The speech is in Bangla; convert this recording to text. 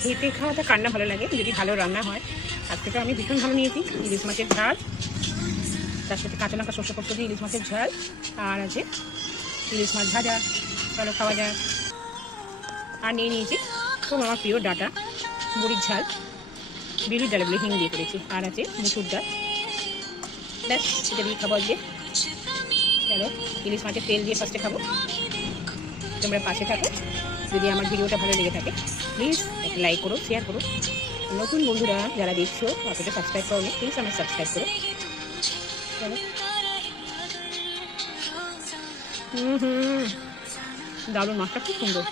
খেতে খাওয়াটা কান্না ভালো লাগে যদি ভালো রান্না হয়। আজকে আমি ভীষণ ভালো নিয়েছি ইলিশ মাছের ঝাল, তার সাথে কাঁচা লঙ্কা সর্ষে পোস্ত দিয়ে ইলিশ মাছের ঝাল, আর আছে ইলিশ মাছ ভাজা, ভালো খাওয়া যায়। আর নিয়ে নিয়েছি খুব আমার প্রিয় ডাটা, বড়ির ঝাল, বিউলির ডালে বলে হিং দিয়ে করেছি, আর আছে মুসুর ডাল। ব্যাস সেটা দিয়ে খাবো আজকে। চলো ইলিশ মাছের তেল দিয়ে ফার্স্টে খাবো। তোমরা পাশে থাকো, যদি আমার ভিডিওটা ভালো লেগে থাকে প্লিজ একটা লাইক করো, শেয়ার করো। নতুন বন্ধুরা যারা দেখছো অতটা সাবস্ক্রাইব করো, প্লিজ আমার সাবস্ক্রাইব করো। চলো। দারুণ, মাছটা খুব সুন্দর।